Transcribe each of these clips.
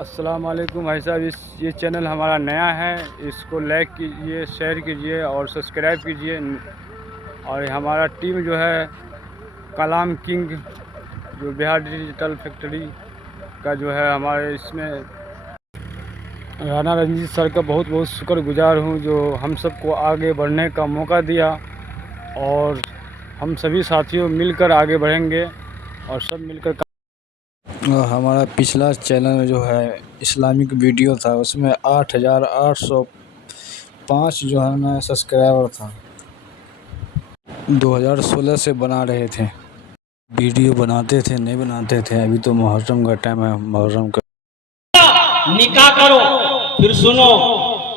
अस्सलाम वालेकुम भाई साहब। ये चैनल हमारा नया है, इसको लाइक कीजिए, शेयर कीजिए और सब्सक्राइब कीजिए। और हमारा टीम जो है कलाम किंग, जो बिहार डिजिटल फैक्ट्री का जो है, हमारे इसमें राणा रंजीत सर का बहुत बहुत शुक्रगुजार हूँ, जो हम सबको आगे बढ़ने का मौका दिया। और हम सभी साथियों मिलकर आगे बढ़ेंगे और सब मिलकर। हमारा पिछला चैनल जो है इस्लामिक वीडियो था, उसमें 8,805 जो है ना सब्सक्राइबर था। 2016 से बना रहे थे, वीडियो बनाते थे, नहीं बनाते थे। अभी तो मुहर्रम का टाइम है, मुहर्रम का निकाह करो। फिर सुनो,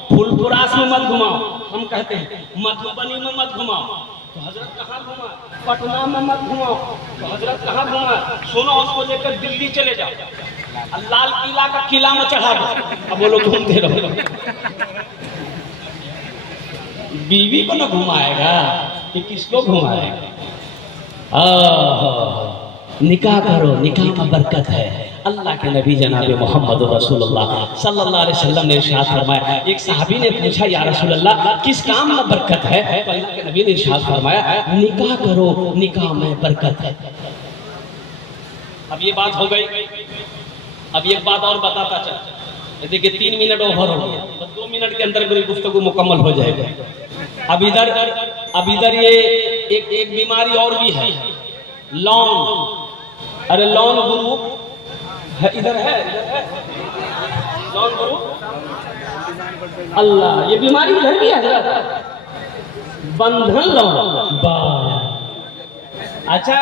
फुलपुरास में मत घुमाओ। हम कहते हैं मधुबनी में मत घुमाओ, तो हजरत कहाँ घुमा? पटना में मत घुमाओ, तो हजरत कहाँ घुमा? सुनो, उसको लेकर दिल्ली चले जाओ, लाल किला का किला में चढ़ा दो। अब बोलो घूमते रहो। बीवी को ना घुमाएगा कि किसको घुमाएगा? निकाह करो, निकाह में बरकत है। अल्लाह के नबी जनाब मोहम्मद रसूलुल्लाह सल्लल्लाहु अलैहि वसल्लम ने इरशाद फरमाया। एक सहाबी ने पूछा, या रसूलल्लाह किस काम में बरकत है? तो अल्लाह के नबी ने इरशाद फरमाया, निकाह करो, निकाह में बरकत है। अब ये बात हो गई। अब एक बात और बताता चल, देखिए 3 मिनट ओवर हो गया, तो 2 मिनट के अंदर मेरी गुफ्तगू मुकम्मल हो जाएगी। अब इधर ये एक बीमारी और भी है, लॉन्ग। अरे लॉन्ग ग्रुप है, इधर है लॉन्ग ग्रुप। अल्लाह, ये बीमारी इधर भी है। बंधन लॉन्ग। अच्छा,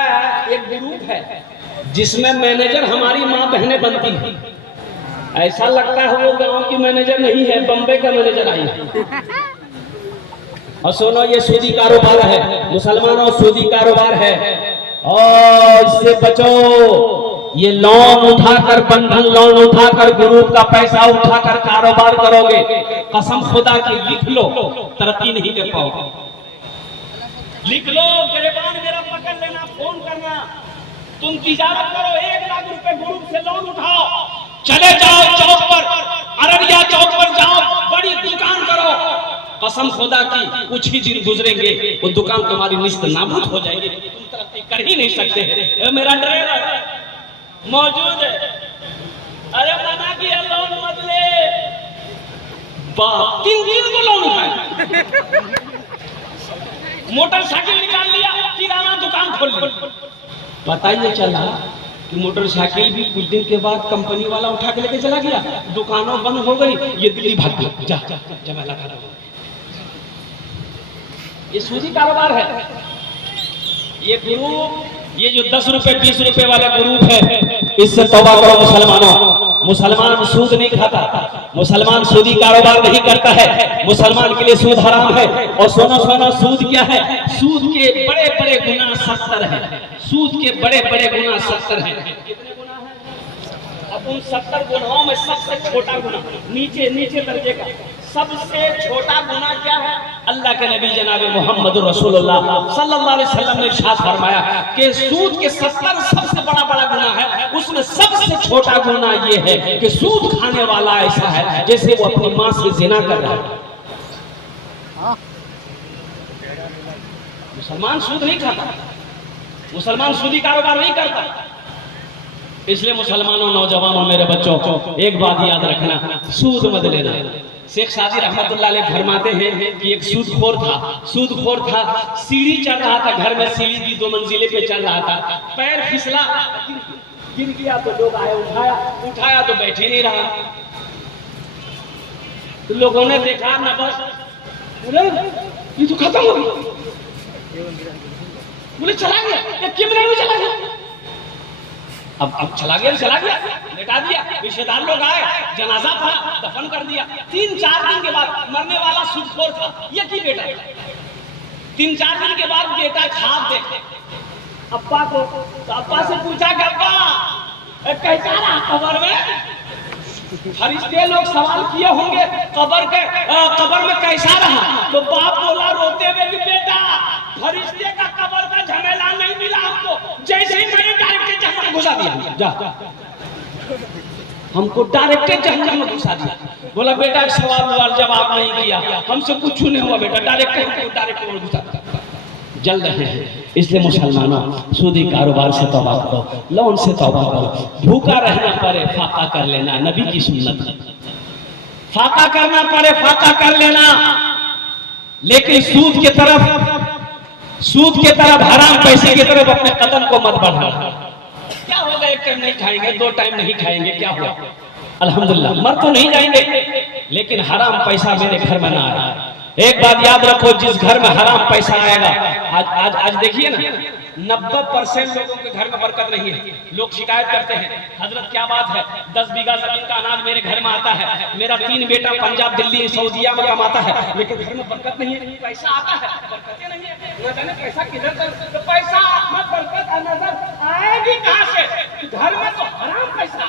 एक ग्रुप है जिसमें मैनेजर हमारी माँ बहनें बनती हैं। ऐसा लगता है वो गांव की मैनेजर नहीं है, बम्बई का मैनेजर आई है। और सुनो, ये सूदी कारोबार है, मुसलमानों सूदी कारोबार है, और इससे बचो। ये लोन उठाकर, बंधन लोन उठाकर, ग्रुप का पैसा उठाकर कारोबार करोगे, कसम खुदा की लिख लो, तरक्की नहीं कर पाओगे। लिख लो, गिरबान मेरा पकड़ लेना, फोन करना। तुम तिजारत करो, 1 लाख रुपए ग्रुप से लोन उठाओ, चले जाओ चौक पर, अररिया चौक पर जाओ, बड़ी दुकान करो। कसम खुदा की कुछ ही दिन गुजरेंगे, वो दुकान तुम्हारी निस्त नाबूद हो जाएगी, तुम तरक्की कर ही नहीं सकते। मेरा ड्राइवर मौजूद है। अरे मना किया, लोन मत ले। 3 को लोन उठाया, मोटरसाइकिल निकाल लिया, किराना दुकान खोल ली। पता ही नहीं चला कि मोटरसाइकिल भी कुछ दिन के बाद कंपनी वाला उठा के लेके चला गया, दुकानों बंद हो गई, ये दिल्ली भाग गया। जा जमेला खड़ा हो। ये सूदी कारोबार है। ये ग्रुप, ये जो 10 रुपए 20 रुपए वाला ग्रुप है, इससे तौबा करो मुसलमानों। मुसलमान सूद नहीं खाता, मुसलमान सूदी कारोबार नहीं करता है, मुसलमान के लिए सूद हराम है। और सुनो, सूद क्या है? सूद के बड़े बड़े गुनाह 70 है। सूद के बड़े बड़े गुनाह 70 है। कितने गुनाह है? अब उन 70 गुनाहों में सबसे छोटा गुनाह, नीचे दर्जे का सबसे छोटा गुनाह क्या है? अल्लाह के नबी जनाब मोहम्मद रसूलुल्लाह सल्लल्लाहु अलैहि वसल्लम ने इरशाद फरमाया कि सूद के 70 सबसे बड़ा गुनाह है, उसमें सबसे छोटा गुनाह ये है कि सूद खाने वाला ऐसा है जैसे वो अपनी मां से जिना कर रहा है। मुसलमान सूद नहीं खाता, मुसलमान सूदी कारोबार नहीं करता। इसलिए मुसलमानों, नौजवानों, मेरे बच्चों, एक बात याद रखना, सूद मत लेना। शेख सादी रहमतुल्लाह अलैह फरमाते हैं कि एक सूदखोर था, सीढ़ी चढ़ रहा था, घर में सीढ़ी की 2 मंजिले पे चढ़ रहा था, पैर फिसला, गिर गया, तो लोग आए, उठाया तो बैठे नहीं रहा। तो लोगों ने देखा ना, बस ये तो खत्म हो गया। बोले चला गया, 1 मिनट में चला गया। अब चला गया, लेटा दिया, रिश्तेदार लोग आए, जनाजा था, दफन कर दिया। 3-4 दिन के बाद, मरने वाला सूदखोर था, ये की बेटा। 3-4 दिन के बाद बेटा ख्वाब देखे अब्बा को, तो अब्बा से पूछा कि अब्बा कैसा रहा कब्र में? फरिश्ते लोग सवाल किए होंगे कब्र में कैसा रहा? तो बाप बोला रोते हुए कि बेटा, फरिश्ते का कब्र का झमेला नहीं मिला हमको, जैसे ही मैंने डायरेक्ट जहन्नम घुसा दिया। जा हमको डायरेक्ट जहन्नम में घुसा दिया। बोला बेटा सवाल जवाब नहीं किया, हमसे कुछ नहीं हुआ बेटा, डायरेक्ट घुसा दिया। जल रहे हैं, इसलिए मुसलमानों सूदी कारोबार से तौबा करो, लोन से तौबा करो, भूखा रहना पड़े फाका कर लेना, नबी की सुन्नत है। फाका करना पड़े फाका कर लेना, लेकिन सूद की तरफ हराम पैसे की तरफ अपने कदम को मत बढ़ाओ। क्या होगा, एक टाइम नहीं खाएंगे, 2 टाइम नहीं खाएंगे, क्या हुआ? अल्हम्दुलिल्लाह, मर तो नहीं जाएंगे, लेकिन हराम पैसा मेरे घर में ना आए। एक बात याद रखो, जिस घर में हराम पैसा आएगा, आज देखिए ना 90% लोगों के घर में बरकत नहीं है। लोग शिकायत करते हैं, हजरत क्या बात है, 10 बीघा जमीन का अनाज मेरे घर में आता है, मेरा 3 बेटा पंजाब दिल्ली सऊदीया में कमाता है, लेकिन घर में बरकत नहीं है। पैसा आता है, बरकतें नहीं है, न जाने पैसा किधर से, तो पैसा बरकत नजर आएगी कहां से? घर में तो हराम पैसा।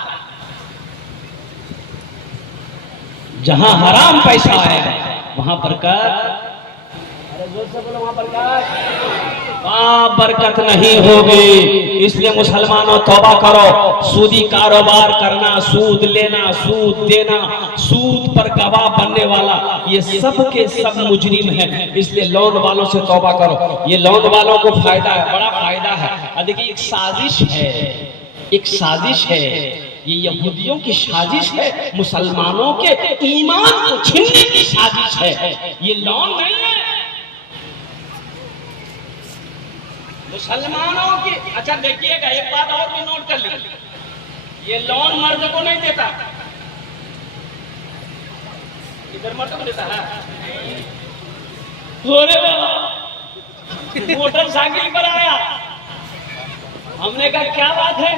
जहां हराम पैसा आएगा वहां बरकत, अरे जोर से बोलो, वहां बरकत नहीं होगी। इसलिए मुसलमानों तौबा करो, सूदी कारोबार करना, सूद लेना, सूद देना, सूद पर गवाह बनने वाला, ये सब के सब मुजरिम है। इसलिए लोन वालों से तौबा करो। ये लोन वालों को फायदा है, बड़ा फायदा है। देखिए एक साजिश है, ये यहूदियों की साजिश है, मुसलमानों के ईमान को छीनने की साजिश है। ये लोन नहीं है मुसलमानों की। अच्छा देखिएगा, एक बात और भी नोट कर लीजिए, ये लोन मर्द को नहीं देता, इधर मर्द को देता है। अरे बाबा, मोटरसाइकिल पर आया, हमने कहा क्या बात है,